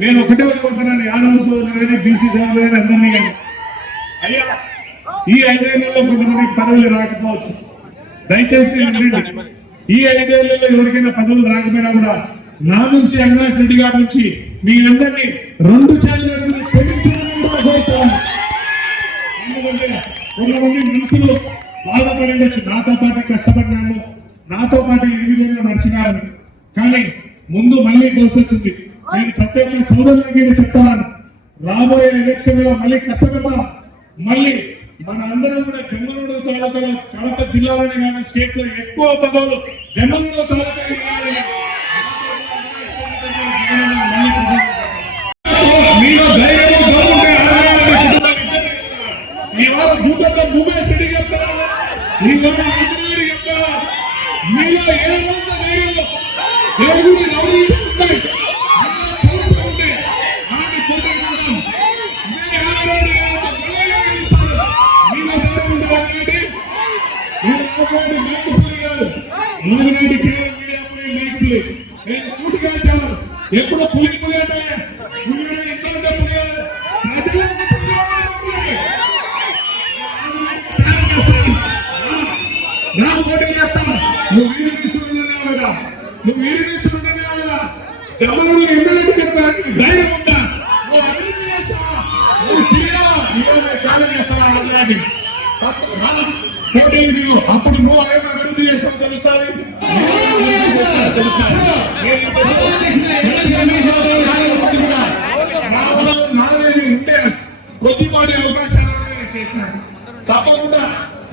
నేను ఒకటే కోరుతున్నాను యాదవ సోదరులు కానీ బీసీ సోదరులు కానీ అందరినీ కానీ. అయ్యా ఈ ఐదేళ్ళలో కొంతమందికి పదవులు రాకపోవచ్చు. దయచేసి ఈ ఐదేళ్ళలో ఎవరికైనా పదవులు రాకపోయినా కూడా నా నుంచి అవినాష్ రెడ్డి గారి నుంచి మీ అందరినీ రెండు చేతులు క్షమించాలని కూడా కోరుతున్నాను ఎందుకంటే కొంతమంది మనుషులు బాధపడి ఉండొచ్చు. నాతో పాటు కష్టపడినాము నాతో పాటు ఎనిమిదేళ్ళు నడిచినారని. కానీ ముందు మళ్ళీ భవిష్యత్తు ఉంది. నేను ప్రత్యేక సోదరులకి చెప్తున్నాను. రాబోయే ఎలక్షన్లో మళ్ళీ కష్టపడతాం మళ్ళీ మన అందరం కూడా జమ్మలూరు తాలూకాలో కడప జిల్లాలోనే కానీ స్టేట్లో ఎక్కువ పదవులు జమ్మలూరు తాలూకా మీలో ధైర్యం ఈ వారం రెడ్డి చెప్తారా ఈ వారం చెప్తారా మీలో ఏ రోజు ఏ గుడి రౌడీ నేను మేకపులి మైకు పులి కాదు ఆనాటి కేవలం మీడియా పులి మేకపులి నేను సూటిగా అంటాను ఎప్పుడు పులి పులి అంటే ముందుగానే అంటే ఎక్కడ ఉంటే పులి కాదు నా పోటీ చేస్తాను. నువ్వు వీరి తీసుకుంటున్నావు కదా నువ్వు వీరి తీసుకుంటున్నావు కదా జమ్మలు ఎమ్మెల్యే చెప్తానికి ధైర్యం ఉందా? నువ్వు అభివృద్ధి చేస్తావా? నువ్వు తీరా నువ్వు ఛాలెంజ్ చేస్తావా అలాంటి రా పోటీ అప్పుడు నువ్వు ఆయన అభివృద్ధి చేసావు తెలుస్తుంది. నేను నా నాదేది ఉంటే కొద్దిపాటి అవకాశాలను చేశాను తప్పకుండా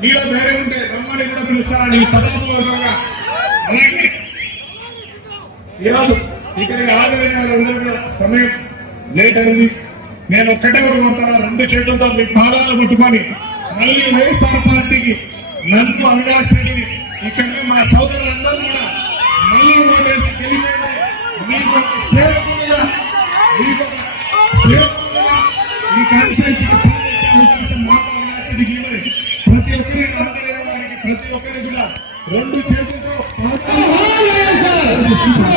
మీలో ధైర్యం ఉంటే రమ్మని కూడా పిలుస్తారని సభాపూర్వకంగా. అలాగే ఈరోజు ఇక్కడికి హాజరైన వారందరూ కూడా సమయం లేట్ అయింది. నేను ఒక్కటే కూడా కొడతాను రెండు చేతులతో మీ పాదాలు పట్టుకొని మళ్ళీ వైఎస్ఆర్ పార్టీకి నన్ను అవినాష్ రెడ్డిని ఇక్కడ మా సోదరులందరూ కూడా మళ్ళీ ఓటేసి గెలిపేది మీకు ఒక సేవకులుగా మీకు సేవకులుగా ఈ కాన్స్టిట్యూన్సీకి పనిచేసే అవకాశం మాకు అవినాష్ రెడ్డికి ప్రతి ఒక్కరికి హాజరైన వారికి ప్రతి ఒక్కరికి కూడా రెండు చేతులతో